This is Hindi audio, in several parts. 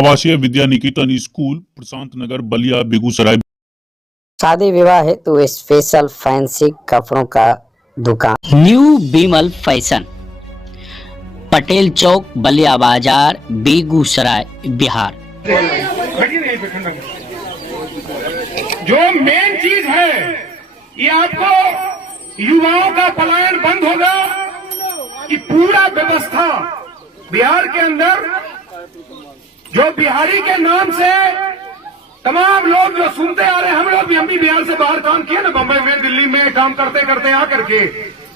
आवासीय विद्या निकेतन स्कूल प्रशांत नगर बलिया बेगूसराय। शादी विवाह हेतु स्पेशल फैंसी कपड़ों का दुकान न्यू बिमल फैशन, पटेल चौक, बलिया बाजार, बेगूसराय, बिहार। जो मेन चीज है ये आपको युवाओं का पलायन बंद होगा कि पूरा व्यवस्था बिहार के अंदर जो बिहारी के नाम से तमाम लोग जो सुनते आ रहे हैं, हम भी बिहार से बाहर काम किए ना, बंबई में, दिल्ली में काम करते करते आकर के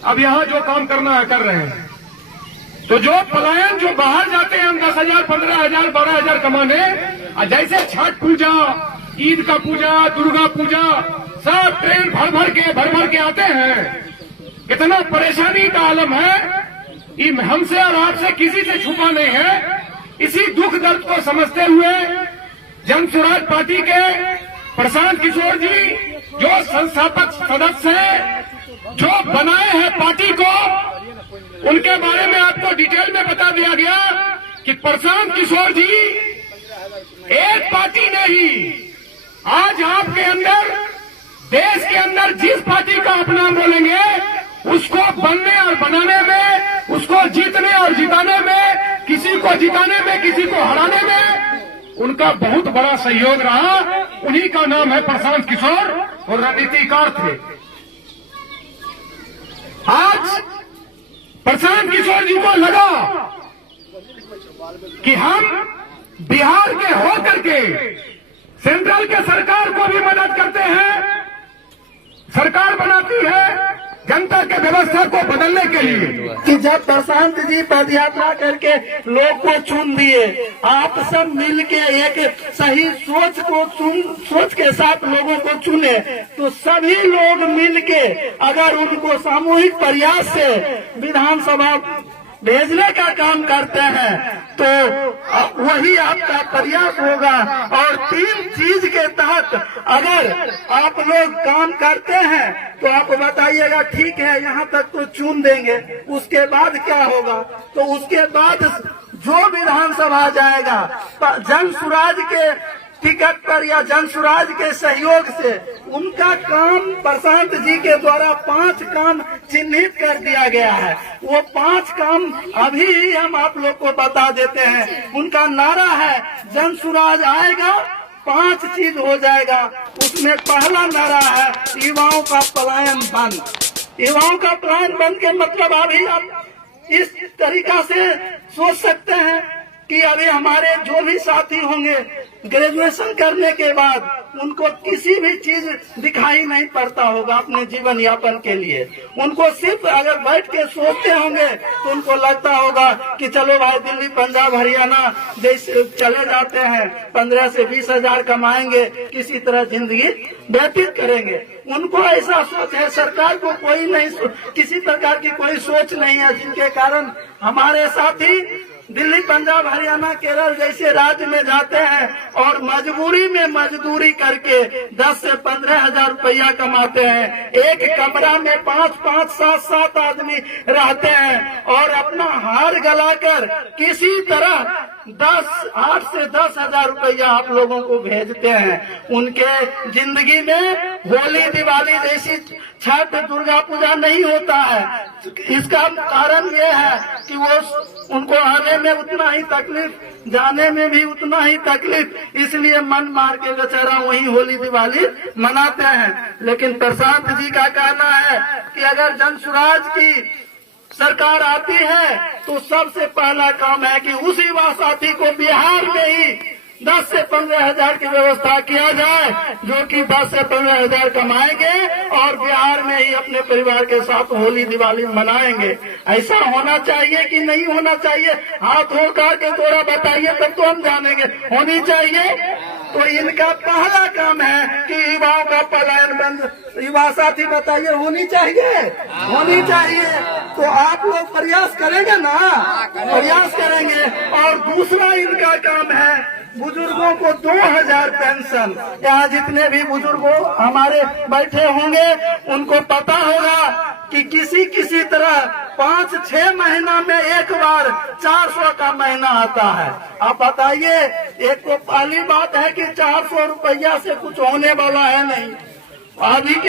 अब यहाँ जो काम करना है कर रहे हैं। तो जो पलायन जो बाहर जाते हैं हम 10,000, 15,000, 12,000 कमाने, जैसे छठ पूजा, ईद का पूजा, दुर्गा पूजा, सब ट्रेन भर भर के आते हैं। कितना परेशानी का आलम है, ये हमसे और आपसे किसी से छुपा नहीं है। इसी दुख दर्द को समझते हुए जन स्वराज पार्टी के प्रशांत किशोर जी जो संस्थापक सदस्य हैं, जो बनाए हैं पार्टी को, उनके बारे में आपको डिटेल में बता दिया गया कि प्रशांत किशोर जी एक पार्टी नहीं, आज आपके अंदर, देश के अंदर जिस पार्टी का आप नाम बोलेंगे उसको बनने और बनाने में, उसको जीतने और जिताने में, किसी को जिताने में, किसी को हराने में उनका बहुत बड़ा सहयोग रहा। उन्हीं का नाम है प्रशांत किशोर और रणनीतिकार थे। आज प्रशांत किशोर जी को लगा कि हम बिहार के होकर के सेंट्रल के सरकार को भी मदद करते हैं, सरकार बनाती है जनता के व्यवस्था को बदलने के लिए। कि जब प्रशांत जी पद यात्रा करके लोग को चुन दिए, आप सब मिलके एक सही सोच के साथ लोगों को चुने, तो सभी लोग मिलके अगर उनको सामूहिक प्रयास से विधानसभा भेजने का काम करते हैं तो वही आपका प्रयास होगा। और 3 चीज के तहत अगर आप लोग काम करते हैं तो आप बताइएगा ठीक है यहाँ तक तो चुन देंगे, उसके बाद क्या होगा? तो उसके बाद जो विधानसभा जाएगा जन स्वराज के टिकट पर या जन स्वराज के सहयोग से उनका काम प्रशांत जी के द्वारा 5 काम चिन्हित कर दिया गया है। वो 5 काम अभी हम आप लोग को बता देते हैं। उनका नारा है जन स्वराज आएगा 5 चीज हो जाएगा। उसमें पहला नारा है युवाओं का पलायन बंद। युवाओं का पलायन बंद के मतलब अभी आप इस तरीका से सोच सकते हैं कि अभी हमारे जो भी साथी होंगे ग्रेजुएशन करने के बाद उनको किसी भी चीज दिखाई नहीं पड़ता होगा अपने जीवन यापन के लिए। उनको सिर्फ अगर बैठ के सोचते होंगे तो उनको लगता होगा कि चलो भाई दिल्ली, पंजाब, हरियाणा देश चले जाते हैं, 15 से 20 हजार कमाएंगे, किसी तरह जिंदगी व्यतीत करेंगे। उनको ऐसा सोच है, सरकार को कोई नहीं, किसी प्रकार की कोई सोच नहीं है, जिनके कारण हमारे साथी दिल्ली, पंजाब, हरियाणा, केरल जैसे राज्य में जाते हैं और मजबूरी में मजदूरी करके 10 से 15 हजार रुपया कमाते हैं। एक कमरा में 5-5, 7-7 आदमी रहते हैं और अपना हार गलाकर किसी तरह 8 से 10 हजार रुपया आप लोगों को भेजते हैं। उनके जिंदगी में होली, दिवाली जैसी, छठ, दुर्गा पूजा नहीं होता है। इसका कारण ये है कि वो उनको आने में उतना ही तकलीफ, जाने में भी उतना ही तकलीफ, इसलिए मन मार के बेचारा वही होली दिवाली मनाते हैं। लेकिन प्रशांत जी का कहना है कि अगर जन स्वराज की सरकार आती है तो सबसे पहला काम है कि उस युवा साथी को बिहार में ही 10 से 15 हजार की व्यवस्था किया जाए, जो कि 10 से 15 हजार कमाएंगे और बिहार में ही अपने परिवार के साथ होली दिवाली मनाएंगे। ऐसा होना चाहिए कि नहीं होना चाहिए? हाथ होकर के थोड़ा बताइए, तब तो हम जानेंगे। होनी चाहिए। तो इनका पहला काम है कि युवाओं का पलायन बंद। युवा साथी बताइए, होनी चाहिए? होनी चाहिए। तो आप लोग प्रयास करेंगे ना? प्रयास करेंगे। और दूसरा इनका काम है बुजुर्गों को 2000 पेंशन। यहाँ जितने भी बुजुर्ग हमारे बैठे होंगे उनको पता होगा कि किसी तरह 5-6 महीना में एक बार 400 का महीना आता है। आप बताइए एक तो पहली बात है कि 400 रुपया से कुछ होने वाला है नहीं। अभी